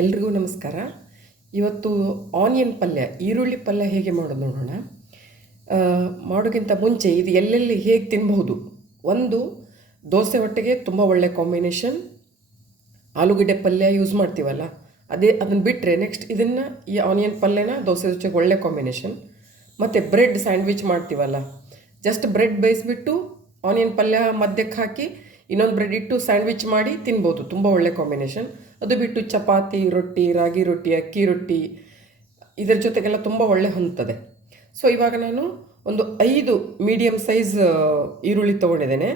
ಎಲ್ರಿಗೂ ನಮಸ್ಕಾರ. ಇವತ್ತು ಆನಿಯನ್ ಪಲ್ಯ, ಈರುಳ್ಳಿ ಪಲ್ಯ ಹೇಗೆ ಮಾಡೋದು ನೋಡೋಣ. ಮಾಡೋಕ್ಕಿಂತ ಮುಂಚೆ ಇದು ಎಲ್ಲೆಲ್ಲಿ ಹೇಗೆ ತಿನ್ನಬಹುದು ಒಂದು, ದೋಸೆ ಹೊಟ್ಟೆಗೆ ತುಂಬ ಒಳ್ಳೆ ಕಾಂಬಿನೇಷನ್ ಆಲೂಗಡ್ಡೆ ಪಲ್ಯ ಯೂಸ್ ಮಾಡ್ತೀವಲ್ಲ, ಅದೇ ಅದನ್ನು ಬಿಟ್ಟರೆ ನೆಕ್ಸ್ಟ್ ಇದನ್ನು ಈ ಆನಿಯನ್ ಪಲ್ಯನ ದೋಸೆ ಜೊತೆಗೆ ಒಳ್ಳೆ ಕಾಂಬಿನೇಷನ್ ಮತ್ತು ಬ್ರೆಡ್ ಸ್ಯಾಂಡ್ವಿಚ್ ಮಾಡ್ತೀವಲ್ಲ ಜಸ್ಟ್ ಬ್ರೆಡ್ ಬೇಯಿಸ್ಬಿಟ್ಟು ಆನಿಯನ್ ಪಲ್ಯ ಮಧ್ಯಕ್ಕೆ ಹಾಕಿ ಇನ್ನೊಂದು ಬ್ರೆಡ್ ಇಟ್ಟು ಸ್ಯಾಂಡ್ವಿಚ್ ಮಾಡಿ ತಿನ್ಬೋದು. ತುಂಬ ಒಳ್ಳೆ ಕಾಂಬಿನೇಷನ್. ಅದು ಬಿಟ್ಟು ಚಪಾತಿ, ರೊಟ್ಟಿ, ರಾಗಿ ರೊಟ್ಟಿ, ಅಕ್ಕಿ ರೊಟ್ಟಿ, ಇದರ ಜೊತೆಗೆಲ್ಲ ತುಂಬ ಒಳ್ಳೆ ಹೊಂದ್ತದೆ. ಸೊ ಇವಾಗ ನಾನು ಒಂದು ಐದು ಮೀಡಿಯಮ್ ಸೈಜ್ ಈರುಳ್ಳಿ ತೊಗೊಂಡಿದ್ದೇನೆ.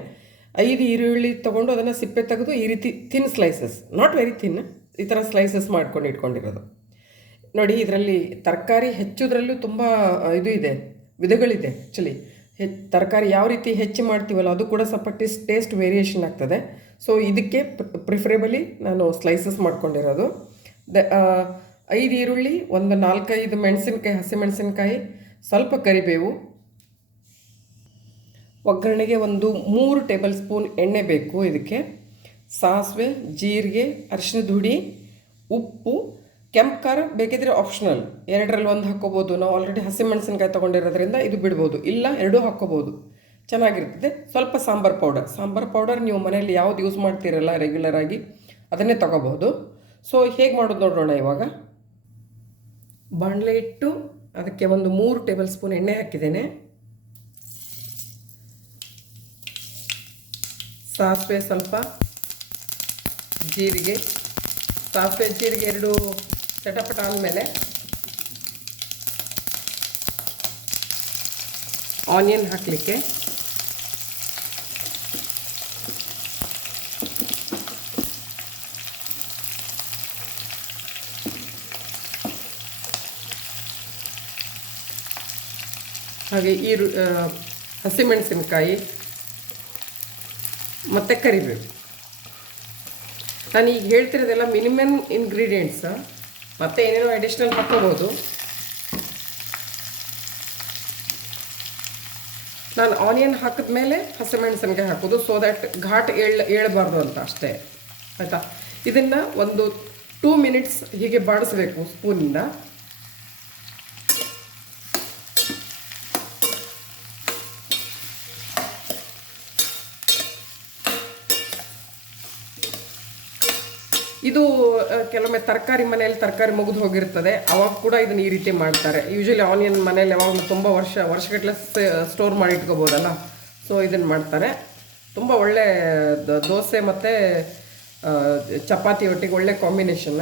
ಐದು ಈರುಳ್ಳಿ ತೊಗೊಂಡು ಅದನ್ನು ಸಿಪ್ಪೆ ತೆಗೆದು ಈ ರೀತಿ thin slices not very thin ಈ ಥರ ಸ್ಲೈಸಸ್ ಮಾಡ್ಕೊಂಡು ಇಟ್ಕೊಂಡಿರೋದು. ನೋಡಿ, ಇದರಲ್ಲಿ ತರಕಾರಿ ಹೆಚ್ಚೋದ್ರಲ್ಲೂ ತುಂಬ ಇದು ಇದೆ, ವಿಧಗಳಿದೆ ಆ್ಯಕ್ಚುಲಿ ಹೆಚ್ಚು ತರಕಾರಿ ಯಾವ ರೀತಿ ಹೆಚ್ಚು ಮಾಡ್ತೀವಲ್ಲ, ಅದು ಕೂಡ ಸ್ವಲ್ಪ ಟೇಸ್ಟ್ ಟೇಸ್ಟ್ ವೇರಿಯೇಷನ್ ಆಗ್ತದೆ. ಸೊ ಇದಕ್ಕೆ ಪ್ರಿಫರೇಬಲಿ ನಾನು ಸ್ಲೈಸಸ್ ಮಾಡ್ಕೊಂಡಿರೋದು. ದ ಐದು ಈರುಳ್ಳಿ, ಒಂದು ನಾಲ್ಕೈದು ಮೆಣಸಿನ್ಕಾಯಿ ಹಸಿಮೆಣಸಿನ್ಕಾಯಿ ಸ್ವಲ್ಪ ಕರಿಬೇವು. ಒಗ್ಗರಣೆಗೆ ಒಂದು ಮೂರು ಟೇಬಲ್ ಸ್ಪೂನ್ ಎಣ್ಣೆ ಬೇಕು ಇದಕ್ಕೆ. ಸಾಸಿವೆ, ಜೀರಿಗೆ ಅರಿಶಿನದ ಹುಡಿ ಉಪ್ಪು ಕೆಂಪು ಖಾರ ಬೇಕಿದ್ರೆ ಆಪ್ಷನಲ್ ಎರಡರಲ್ಲಿ ಒಂದು ಹಾಕ್ಕೋಬೋದು. ನಾವು ಆಲ್ರೆಡಿ ಹಸಿಮೆಣಸಿನಕಾಯಿ ತೊಗೊಂಡಿರೋದ್ರಿಂದ ಇದು ಬಿಡ್ಬೋದು. ಇಲ್ಲ, ಎರಡೂ ಹಾಕ್ಕೋಬೋದು. ಚೆನ್ನಾಗಿರ್ತದೆ. ಸ್ವಲ್ಪ ಸಾಂಬಾರು ಪೌಡರ್ ಸಾಂಬಾರು ಪೌಡರ್ ನೀವು ಮನೆಯಲ್ಲಿ ಯಾವ್ದು ಯೂಸ್ ಮಾಡ್ತೀರಲ್ಲ ರೆಗ್ಯುಲರ್ ಆಗಿ ಅದನ್ನೇ ತಗೋಬೋದು. ಸೊ ಹೇಗೆ ಮಾಡೋದು ನೋಡೋಣ ಇವಾಗ. ಬಾಣಲೆ ಇಟ್ಟು ಅದಕ್ಕೆ ಒಂದು ಮೂರು ಟೇಬಲ್ ಸ್ಪೂನ್ ಎಣ್ಣೆ ಹಾಕಿದ್ದೇನೆ. ಸಾಸಿವೆ ಸ್ವಲ್ಪ ಜೀರಿಗೆ. ಸಾಸಿವೆ ಜೀರಿಗೆ ಎರಡು ಚಟಪಟ ಆದಮೇಲೆ ಆನಿಯನ್ ಹಾಕಲಿಕ್ಕೆ. ಹಾಗೆ ಈ ಹಸಿಮೆಣಸಿನಕಾಯಿ ಮತ್ತು ಕರಿಬೇವು. ನಾನು ಈಗ ಹೇಳ್ತಿರೋದೆಲ್ಲ ಮಿನಿಮಮ್ ಇಂಗ್ರೀಡಿಯೆಂಟ್ಸ್ ಮತ್ತೆ ಏನೇನೋ ಅಡಿಷ್ನಲ್ ಹಾಕ್ಕೋಬೋದು ನಾನು ಆನಿಯನ್ ಹಾಕಿದ ಮೇಲೆ ಹಸಿಮೆಣಸಿನ್ಕಾಯಿ ಹಾಕೋದು. ಸೊ ದ್ಯಾಟ್ ಘಾಟ್ ಏಳ್, ಏಳಬಾರ್ದು ಅಂತ ಅಷ್ಟೇ. ಆಯಿತಾ? ಇದನ್ನು ಒಂದು ಟೂ ಮಿನಿಟ್ಸ್ ಹೀಗೆ ಬಾಡಿಸ್ಬೇಕು ಸ್ಪೂನಿಂದ ಇದು ಕೆಲವೊಮ್ಮೆ ತರಕಾರಿ ಮನೆಯಲ್ಲಿ ತರಕಾರಿ ಮುಗಿದು ಹೋಗಿರ್ತದೆ. ಅವಾಗ ಕೂಡ ಇದನ್ನ ಈ ರೀತಿ ಮಾಡ್ತಾರೆ. ಯೂಶಲಿ ಆನಿಯನ್ ಮನೇಲಿ ಯಾವಾಗಲೂ ತುಂಬ ವರ್ಷ, ವರ್ಷಗಟ್ಟಲೆ ಸ್ಟೋರ್ ಮಾಡಿ ಇಟ್ಕೋಬೋದಲ್ಲ? ಸೊ ಇದನ್ನು ಮಾಡ್ತಾರೆ. ತುಂಬ ಒಳ್ಳೆ ದೋಸೆ ಮತ್ತು ಚಪಾತಿ ಒಟ್ಟಿಗೆ ಒಳ್ಳೆ ಕಾಂಬಿನೇಷನ್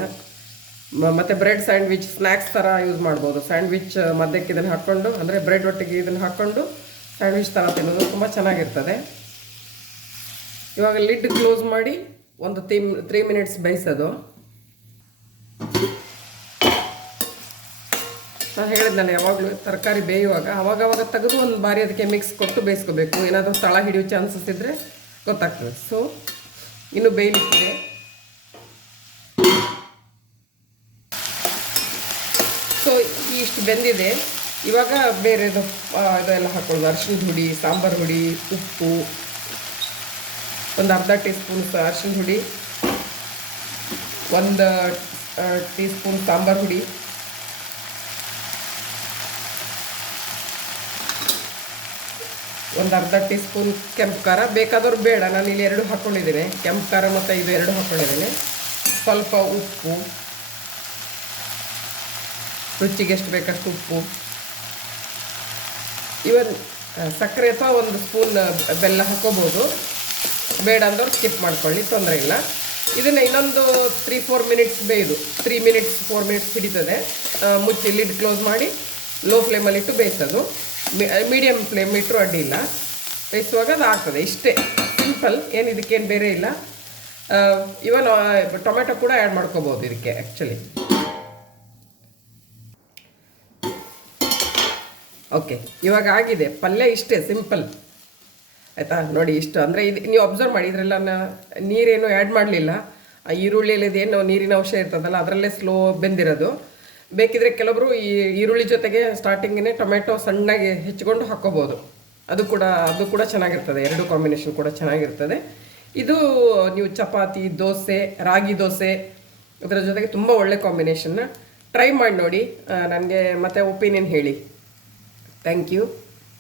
ಮತ್ತು ಬ್ರೆಡ್ ಸ್ಯಾಂಡ್ವಿಚ್ ಸ್ನ್ಯಾಕ್ಸ್ ಥರ ಯೂಸ್ ಮಾಡ್ಬೋದು. ಸ್ಯಾಂಡ್ವಿಚ್ ಮಧ್ಯಕ್ಕೆ ಇದನ್ನು ಹಾಕ್ಕೊಂಡು ಅಂದರೆ ಬ್ರೆಡ್ ಒಟ್ಟಿಗೆ ಇದನ್ನು ಹಾಕ್ಕೊಂಡು ಸ್ಯಾಂಡ್ವಿಚ್ ಥರ ತಿನ್ನೋದು ತುಂಬ ಚೆನ್ನಾಗಿರ್ತದೆ. ಇವಾಗ ಲಿಡ್ ಕ್ಲೋಸ್ ಮಾಡಿ ಒಂದು ತ್ರೀ ತ್ರೀ ಮಿನಿಟ್ಸ್ ಬೇಯಿಸೋದು. ನಾನು ಹೇಳಿದ್ನಲ್ಲ ಯಾವಾಗಲೂ ತರಕಾರಿ ಬೇಯುವಾಗ ಅವಾಗ ಅವಾಗ ತೆಗೆದು ಒಂದು ಬಾರಿ ಅದಕ್ಕೆ ಮಿಕ್ಸ್ ಕೊಟ್ಟು ಬೇಯಿಸ್ಕೋಬೇಕು. ಏನಾದರೂ ತಳ ಹಿಡಿಯೋ ಚಾನ್ಸಸ್ ಇದ್ದರೆ ಗೊತ್ತಾಗ್ತದೆ. ಸೊ ಇನ್ನು ಬೇಯಲಿಕ್ಕೆ. ಸೊ ಇಷ್ಟು ಬೆಂದಿದೆ. ಇವಾಗ ಬೇರೆದು ಇದೆಲ್ಲ ಹಾಕೊಳ್ಳೋದು ಅರ್ಶಿನ ಹುಡಿ, ಸಾಂಬಾರು ಹುಡಿ, ಉಪ್ಪು. ಒಂದು ಅರ್ಧ ಟೀ ಸ್ಪೂನ್ ಅರಿಶಿನ ಹುಡಿ, ಒಂದು ಟೀ ಸ್ಪೂನ್ ಸಾಂಬಾರು ಹುಡಿ, ಒಂದು ಅರ್ಧ ಟೀ ಸ್ಪೂನ್ ಕೆಂಪು ಖಾರ. ಬೇಕಾದವ್ರು ಬೇಡ, ನಾನು ಇಲ್ಲಿ ಎರಡು ಹಾಕ್ಕೊಂಡಿದ್ದೀನಿ ಕೆಂಪು ಖಾರ ಮತ್ತು ಇದು ಎರಡು ಹಾಕ್ಕೊಂಡಿದ್ದೀನಿ ಸ್ವಲ್ಪ ಉಪ್ಪು. ರುಚಿಗೆ ಎಷ್ಟು ಬೇಕಷ್ಟು ಉಪ್ಪು. ಇವನ್ ಸಕ್ಕರೆ ಅಥವಾ ಒಂದು ಸ್ಪೂನ್ ಬೆಲ್ಲ ಹಾಕೋಬೋದು. ಬೇಡ ಅಂದವ್ರು ಸ್ಕಿಪ್ ಮಾಡ್ಕೊಳ್ಳಿ, ತೊಂದರೆ ಇಲ್ಲ. ಇದನ್ನು ಇನ್ನೊಂದು ತ್ರೀ ಫೋರ್ ಮಿನಿಟ್ಸ್ ಬೇಯ್ದು ತ್ರೀ ಮಿನಿಟ್ಸ್ ಫೋರ್ ಮಿನಿಟ್ಸ್ ಹಿಡಿತದೆ. ಮುಚ್ಚಿ ಲಿಡ್ ಕ್ಲೋಸ್ ಮಾಡಿ ಲೋ ಫ್ಲೇಮಲ್ಲಿಟ್ಟು ಬೇಯಿಸೋದು. ಮೀಡಿಯಮ್ ಫ್ಲೇಮ್ ಇಟ್ಟರು ಅಡ್ಡಿ ಇಲ್ಲ. ಬೇಯಿಸುವಾಗ ಅದು ಆಗ್ತದೆ. ಇಷ್ಟೇ. ಸಿಂಪಲ್ ಏನು ಇದಕ್ಕೇನು ಬೇರೆ ಇಲ್ಲ. ಇವನ್ ಟೊಮೆಟೊ ಕೂಡ ಆ್ಯಡ್ ಮಾಡ್ಕೋಬೋದು ಇದಕ್ಕೆ ಆ್ಯಕ್ಚುಲಿ ಓಕೆ ಇವಾಗ ಆಗಿದೆ. ಪಲ್ಯ ಇಷ್ಟೇ ಸಿಂಪಲ್ ಆಯಿತಾ? ನೋಡಿ ಇಷ್ಟು. ಅಂದರೆ ಇದು ನೀವು ಅಬ್ಸರ್ವ್ ಮಾಡಿ ನಾನು ನೀರೇನು ಆ್ಯಡ್ ಮಾಡಲಿಲ್ಲ. ಆ ಈರುಳ್ಳಿಯಲ್ಲಿ ಇದೇನು ನೀರಿನ ಅಂಶ ಇರ್ತದಲ್ಲ, ಅದರಲ್ಲೇ ಸ್ಲೋ ಬೆಂದಿರೋದು. ಬೇಕಿದ್ರೆ ಕೆಲವರು ಈ ಈರುಳ್ಳಿ ಜೊತೆಗೆ ಸ್ಟಾರ್ಟಿಂಗೇ ಟೊಮೆಟೊ ಸಣ್ಣಗೆ ಹೆಚ್ಚಿಕೊಂಡು ಹಾಕ್ಕೋಬೋದು ಅದು ಕೂಡ ಅದು ಕೂಡ ಚೆನ್ನಾಗಿರ್ತದೆ. ಎರಡು ಕಾಂಬಿನೇಷನ್ ಕೂಡ ಚೆನ್ನಾಗಿರ್ತದೆ. ಇದು ನೀವು ಚಪಾತಿ, ದೋಸೆ, ರಾಗಿ ದೋಸೆ, ಅದರ ಜೊತೆಗೆ ತುಂಬ ಒಳ್ಳೆ ಕಾಂಬಿನೇಷನ್ನ ಟ್ರೈ ಮಾಡಿ ನೋಡಿ. ನನಗೆ ಮತ್ತೆ ಒಪಿನಿಯನ್ ಹೇಳಿ. Thank you